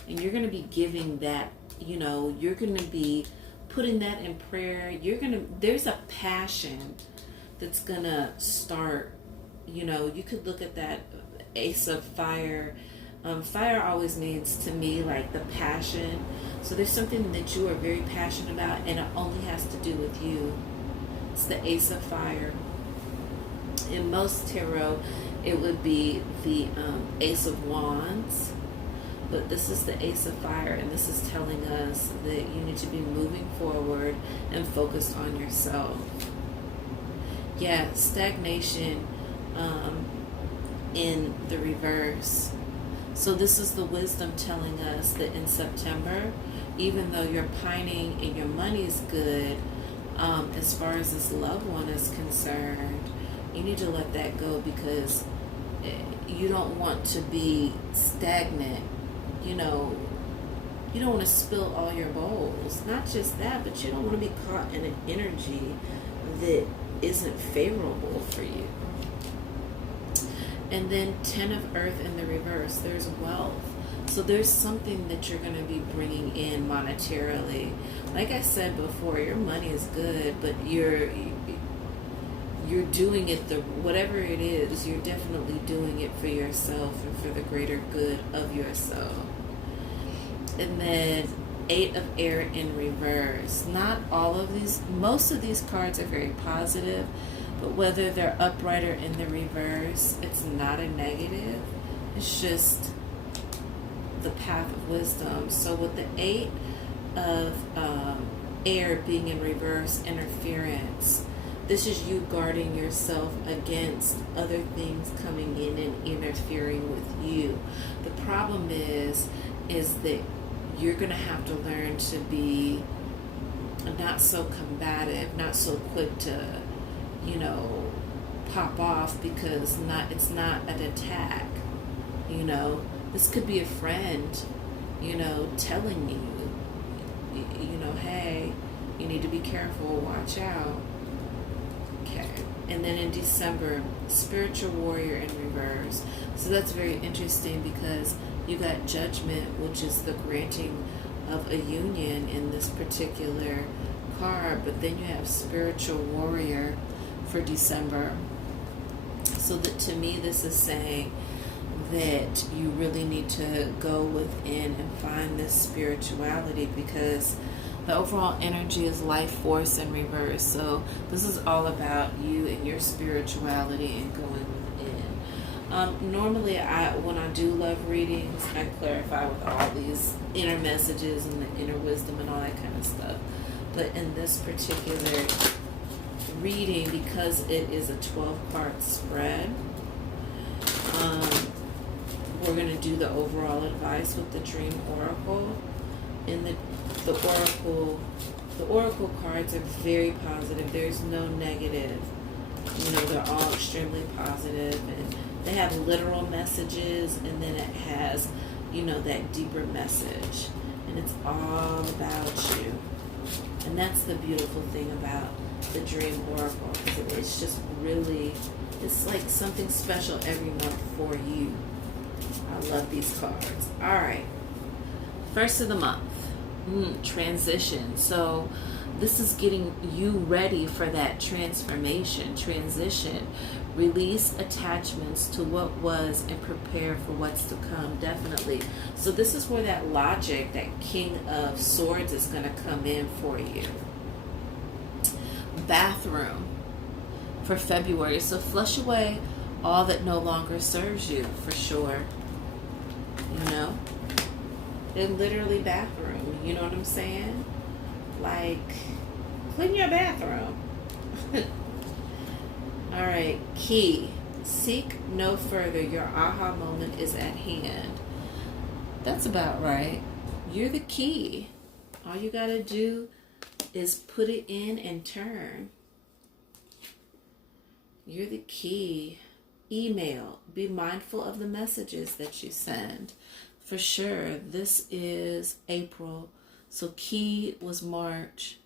And you're going to be giving that, you're going to be putting that in prayer. There's a passion that's going to start. You could look at that Ace of Fire. Fire always means to me like the passion. So there's something that you are very passionate about, and it only has to do with you. It's the Ace of Fire. In most tarot, it would be the Ace of Wands, but this is the Ace of Fire, and this is telling us that you need to be moving forward and focused on yourself. Yeah, stagnation in the reverse. So this is the wisdom telling us that in September, even though you're pining and your money is good, as far as this loved one is concerned, you need to let that go because you don't want to be stagnant. You don't want to spill all your bowls. Not just that, but you don't want to be caught in an energy that isn't favorable for you. And then 10 of Earth in the reverse, there's wealth. So there's something that you're going to be bringing in monetarily. Like I said before, your money is good, but you're doing it, whatever it is, you're definitely doing it for yourself and for the greater good of yourself. And then 8 of Air in reverse. Not all of these, most of these cards are very positive. But whether they're upright or in the reverse, it's not a negative. It's just the path of wisdom. So with the 8 of air being in reverse, interference, this is you guarding yourself against other things coming in and interfering with you. The problem is that you're going to have to learn to be not so combative, not so quick to pop off because it's not an attack. This could be a friend, telling you, hey, you need to be careful, watch out. Okay. And then in December, Spiritual Warrior in reverse. So that's very interesting because you got Judgment, which is the granting of a union in this particular card, but then you have Spiritual Warrior for December. So that to me this is saying that you really need to go within and find this spirituality because the overall energy is life force in reverse. So this is all about you and your spirituality and going within. Normally when I do love readings, I clarify with all these inner messages and the inner wisdom and all that kind of stuff. But in this particular reading, because it is a 12-part spread, we're going to do the overall advice with the Dream Oracle. In the Oracle cards are very positive. There's no negative. They're all extremely positive, and they have literal messages, and then it has, that deeper message, and it's all about you. And that's the beautiful thing about the Dream Oracle, because it's just really, it's like something special every month for you. I love these cards. All right, first of the month, transition. So this is getting you ready for that transformation, transition. Release attachments to what was and prepare for what's to come, definitely. So this is where that logic, that King of Swords is going to come in for you. Bathroom. for February. So flush away all that no longer serves you, for sure. You know? And literally bathroom. You know what I'm saying? Like, clean your bathroom. All right, key. Seek no further. Your aha moment is at hand. That's about right. You're the key. All you got to do is put it in and turn. You're the key. Email. Be mindful of the messages that you send. For sure, this is April. So key was March.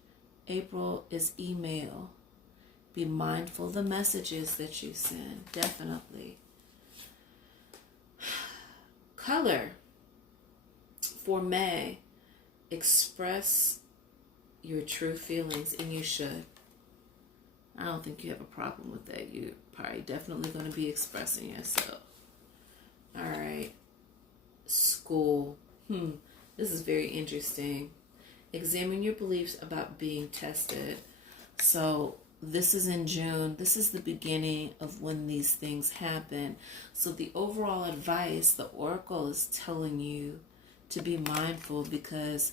April is email. Be mindful of the messages that you send. Definitely. Color. For May, express your true feelings, and you should. I don't think you have a problem with that. You're probably definitely going to be expressing yourself. All right. School. This is very interesting. Examine your beliefs about being tested. So this is in June. This is the beginning of when these things happen. So the overall advice, the oracle is telling you to be mindful, because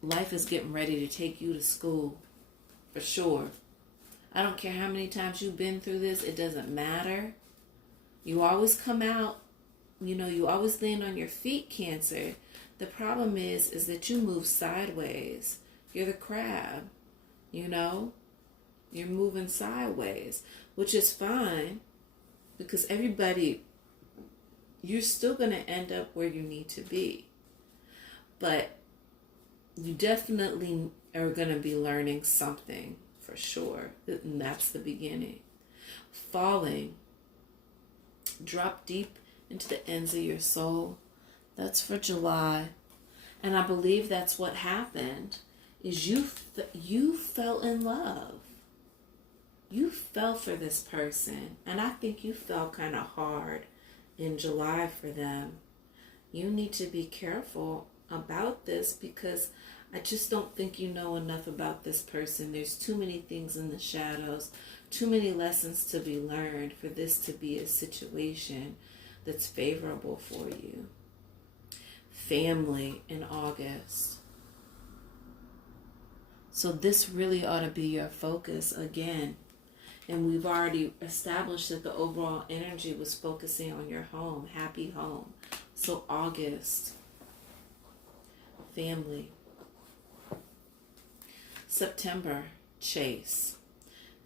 life is getting ready to take you to school, for sure. I don't care how many times you've been through this. It doesn't matter. You always come out, you always land on your feet, Cancer. The problem is that you move sideways. You're the crab, You're moving sideways, which is fine, because you're still going to end up where you need to be. But you definitely are going to be learning something, for sure. And that's the beginning. Falling. Drop deep into the ends of your soul. That's for July. And I believe that's what happened, is you fell in love. You fell for this person. And I think you fell kind of hard in July for them. You need to be careful about this, because I just don't think you know enough about this person. There's too many things in the shadows, too many lessons to be learned for this to be a situation that's favorable for you. Family in August. So this really ought to be your focus again. And we've already established that the overall energy was focusing on your home, happy home. So August, family. September, chase.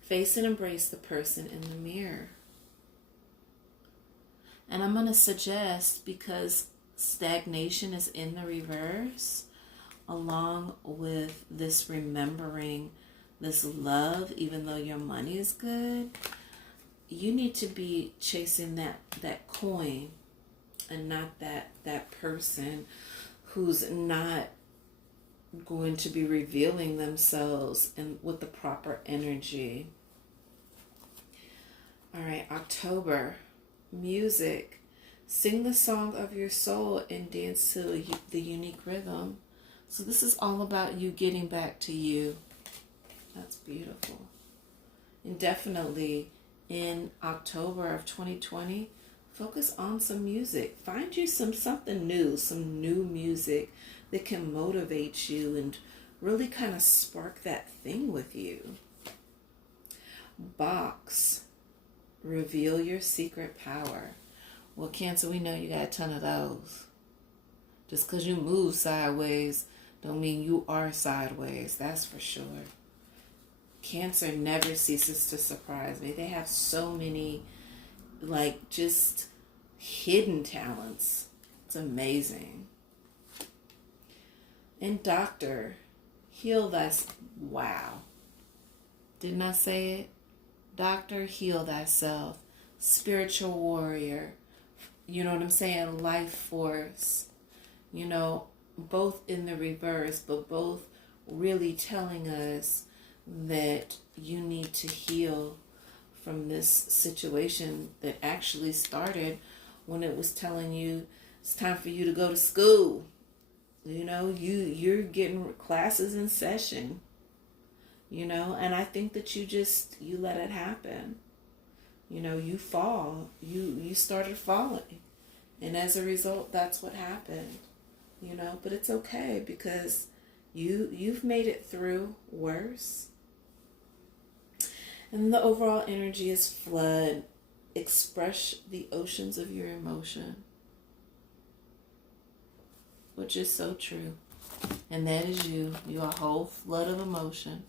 Face and embrace the person in the mirror. And I'm going to suggest, because stagnation is in the reverse, along with this remembering this love, even though your money is good, you need to be chasing that coin, and not that person who's not going to be revealing themselves and with the proper energy. All right, October, music. Sing the song of your soul and dance to the unique rhythm. So this is all about you getting back to you. That's beautiful. And definitely in October of 2020, focus on some music. Find you something new, some new music that can motivate you and really kind of spark that thing with you. Box. Reveal your secret power. Well, Cancer, we know you got a ton of those. Just because you move sideways don't mean you are sideways. That's for sure. Cancer never ceases to surprise me. They have so many, just hidden talents. It's amazing. And Doctor, heal thyself. Wow. Didn't I say it? Doctor, heal thyself. Spiritual warrior. You know what I'm saying? Life force. Both in the reverse, but both really telling us that you need to heal from this situation that actually started when it was telling you it's time for you to go to school. You're getting classes in session. you know, and I think that you let it happen. You know, you fall. You started falling. And as a result, that's what happened. You know, but it's okay because you've made it through worse. And the overall energy is flood. Express the oceans of your emotion, which is so true. And that is you. You are a whole flood of emotion.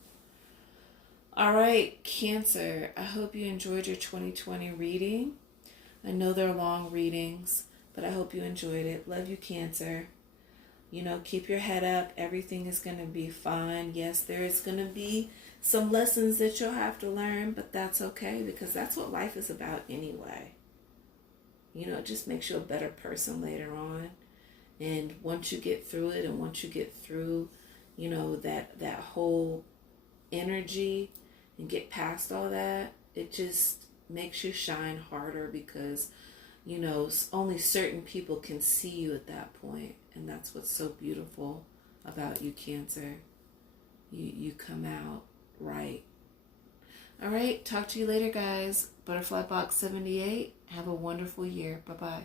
All right, Cancer. I hope you enjoyed your 2020 reading. I know they're long readings, but I hope you enjoyed it. Love you, Cancer. You know, keep your head up. Everything is going to be fine. Yes, there is going to be some lessons that you'll have to learn, but that's okay because that's what life is about anyway. You know, it just makes you a better person later on. And once you get through it and once you get through, you know, that whole energy and get past all that, it just makes you shine harder because, you know, only certain people can see you at that point. And that's what's so beautiful about you, Cancer. You come out right. All right, talk to you later, guys. Butterfly Box 78. Have a wonderful year. Bye-bye.